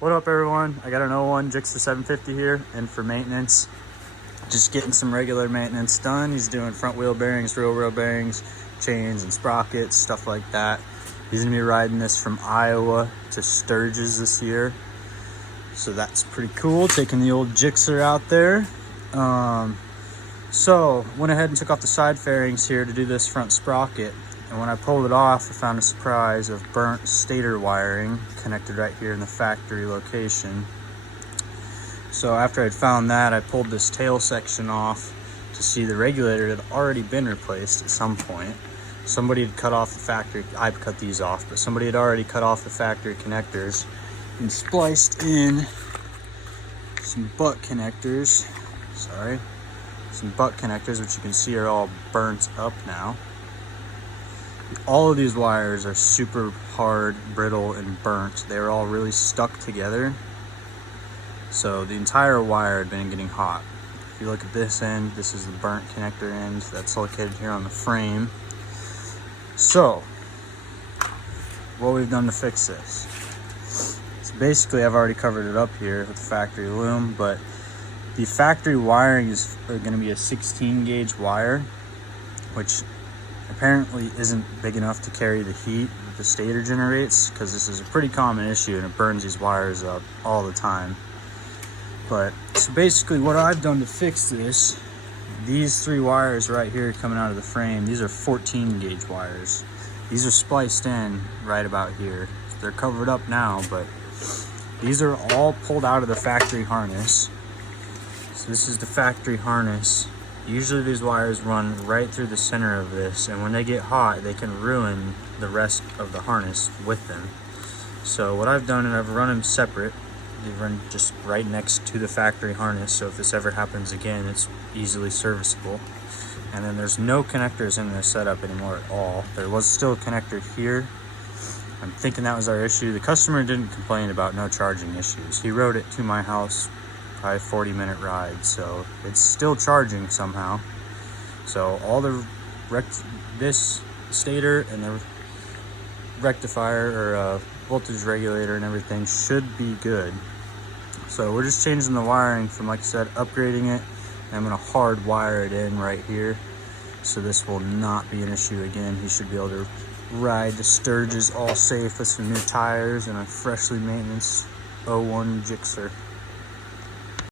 What up everyone? I got an 01 Gixxer 750 here, and for maintenance, just getting some regular maintenance done. He's doing front wheel bearings, rear wheel bearings, chains and sprockets, stuff like that. He's gonna be riding this from Iowa to Sturgis this year. So that's pretty cool, taking the old Gixxer out there. So went ahead and took off the side fairings here to do this front sprocket. And when I pulled it off, I found a surprise of burnt stator wiring connected right here in the factory location. So after I'd found that, I pulled this tail section off to see the regulator had already been replaced at some point. Somebody had cut off the factory, I cut these off, but somebody had already cut off the factory connectors and spliced in some butt connectors. Some butt connectors, which you can see are all burnt up now. All of these wires are super hard, brittle, and burnt. They were all really stuck together. So the entire wire had been getting hot. If you look at this end, this is the burnt connector end that's located here on the frame. So, what we've done to fix this. So basically, I've already covered it up here with the factory loom, but the factory wiring is going to be a 16 gauge wire, which apparently isn't big enough to carry the heat that the stator generates, because this is a pretty common issue and it burns these wires up all the time. But so basically what I've done to fix this, these three wires right here coming out of the frame, these are 14 gauge wires. These are spliced in right about here. They're covered up now, but these are all pulled out of the factory harness. So this is the factory harness. Usually these wires run right through the center of this, and when they get hot, they can ruin the rest of the harness with them. So what I've done, and I've run them separate. They run just right next to the factory harness, so if this ever happens again, it's easily serviceable. And then there's no connectors in this setup anymore at all. There was still a connector here. I'm thinking that was our issue. The customer didn't complain about no charging issues. He rode it to my house, probably a 40-minute ride, so it's still charging somehow. So all the this stator and the rectifier or voltage regulator and everything should be good. So we're just changing the wiring from, like I said, upgrading it, and I'm going to hard wire it in right here, so this will not be an issue again. He should be able to ride to Sturgis all safe with some new tires and a freshly maintenance 01 Gixxer.